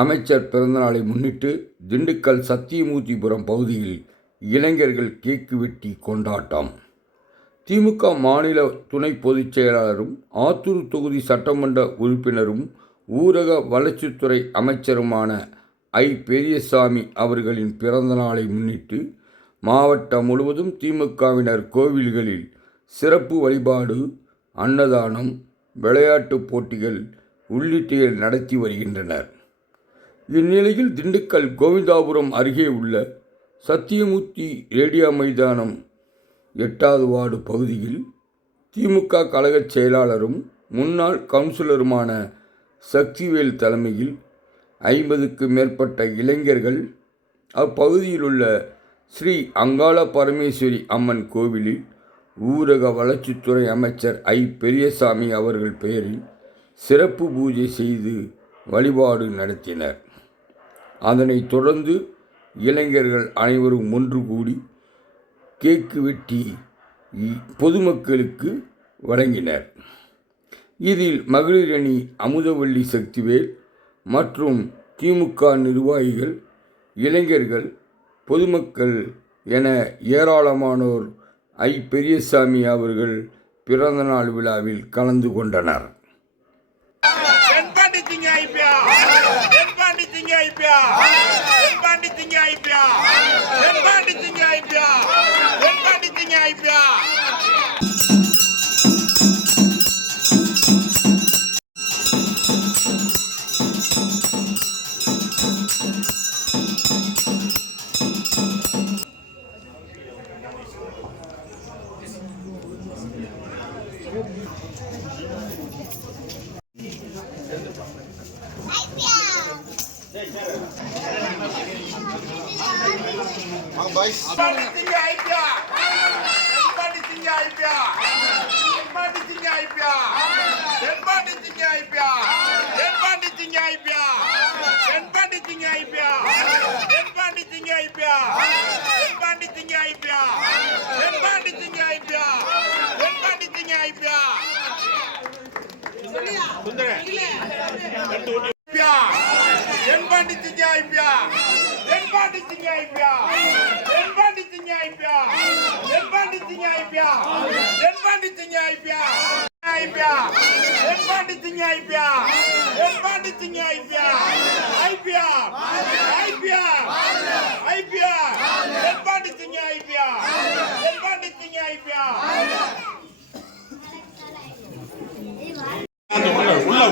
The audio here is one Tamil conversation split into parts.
அமைச்சர் பிறந்தநாளை முன்னிட்டு திண்டுக்கல் சத்தியமூர்த்திபுரம் பகுதியில் இளைஞர்கள் கேக்கு வெட்டி கொண்டாட்டம். திமுக மாநில துணை பொதுச் செயலாளரும் ஆத்தூர் தொகுதி சட்டமன்ற உறுப்பினரும் ஊரக வளர்ச்சித்துறை அமைச்சருமான பெரியசாமி அவர்களின் பிறந்தநாளை முன்னிட்டு மாவட்டம் முழுவதும் திமுகவினர் கோவில்களில் சிறப்பு வழிபாடு, அன்னதானம், விளையாட்டுப் போட்டிகள் உள்ளிட்ட நடத்தி வருகின்றனர். இந்நிலையில் திண்டுக்கல் கோவிந்தாபுரம் அருகே உள்ள சத்தியமூர்த்தி ரேடியா மைதானம் 8வது வார்டு பகுதியில் திமுக கழக செயலாளரும் முன்னாள் கவுன்சிலருமான சக்திவேல் தலைமையில் 50க்கு மேற்பட்ட இளைஞர்கள் அப்பகுதியில் உள்ள ஸ்ரீ அங்காள பரமேஸ்வரி அம்மன் கோவிலில் ஊரக வளர்ச்சித்துறை அமைச்சர் பெரியசாமி அவர்கள் பெயரில் சிறப்பு பூஜை செய்து வழிபாடு நடத்தினர். அதனைத் தொடர்ந்து இளைஞர்கள் அனைவரும் ஒன்று கூடி கேக்கு வெட்டி பொதுமக்களுக்கு வழங்கினர். இதில் மகளிர் அணி அமுதவள்ளி சக்திவேல் மற்றும் திமுக நிர்வாகிகள், இளைஞர்கள், பொதுமக்கள் என ஏராளமானோர் பெரியசாமி அவர்கள் பிறந்தநாள் விழாவில் கலந்து கொண்டனர்.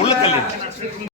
உள்ள தள்ளி